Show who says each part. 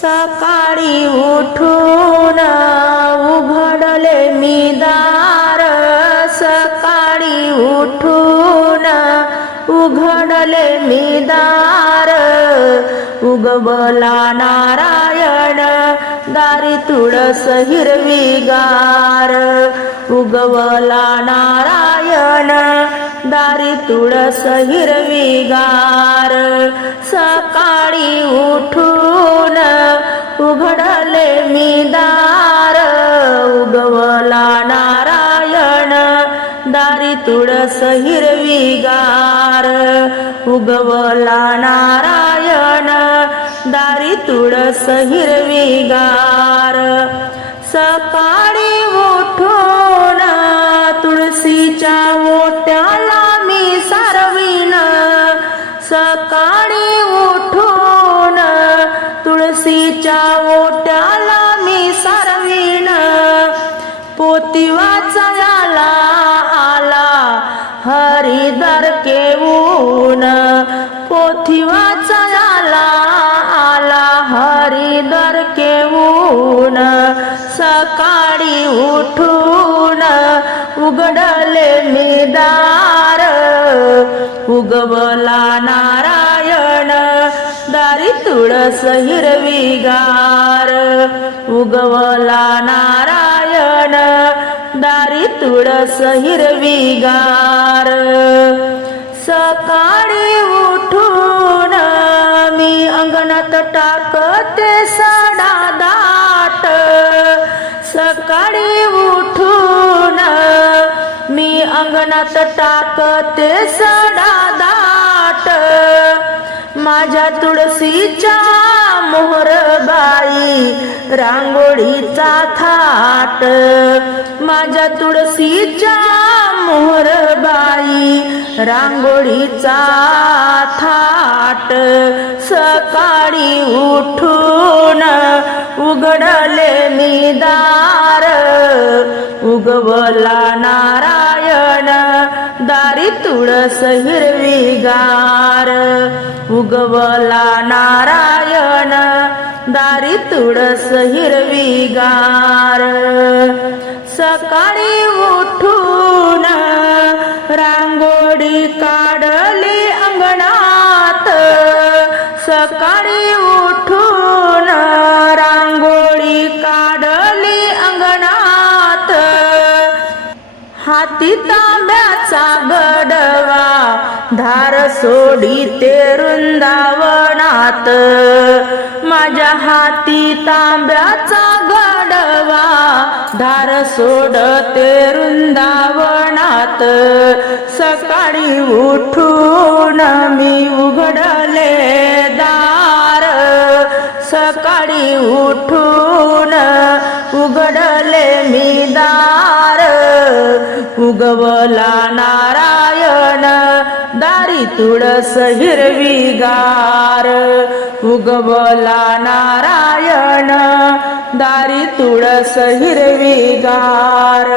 Speaker 1: सकाळी उठून उघडले मी दार. सकाळी उठून उघडले मी दार. उगवला नारायण दारी तुळस हिरवीगार उगवला नारायण दारी तुळस हिरवीगार सकाळी उठून दार उगवला नारायण. दारी तुळस हिरवीगार उगवला नारायण. दारी तुळस हिरवीगार. सकाळी उठून तुळशीच्या ओट्याला मी सारवीन. सकाळी उठून तुळशीच्या ओट्याला दिवाचा झाला आला. हरिदर केऊन पोथिवाचा झाला आला. हरिदर केऊन सकाळी उठून उघडले मी दार उगवला नारायण दारी तुळस हिरवीगार. उगवला नारायण तुळस हिरवीगार सकाळी उठून मी अंगणात टाकते साडा दाट. सकाळी उठून मी अंगणात टाकते सडा दाट. माझ्या तुळशीच्या मोहरबाई रांगोळीचा थाट. माझ्या तुळशीच्या मोहरबाई रांगोळीचा थाट. सकाळी उठून उघडले मी दार. उगवला नारायण दारी तुळस हिरवीगार उगवला नारायण दारी तुळस हिरवीगार. सकाळी उठून रांगोळी काढली. हाती तांब्याचा गडवा धार सोडी ते वृंदावनात. माझ्या हाती तांब्याचा गडवा धार सोड ते वृंदावनात. सकाळी उठून मी उघडले दार सकाळी उठून उगवला नारायण दारी तुळस हिरवीगार. उगवला नारायण दारी तुळस हिरवीगार.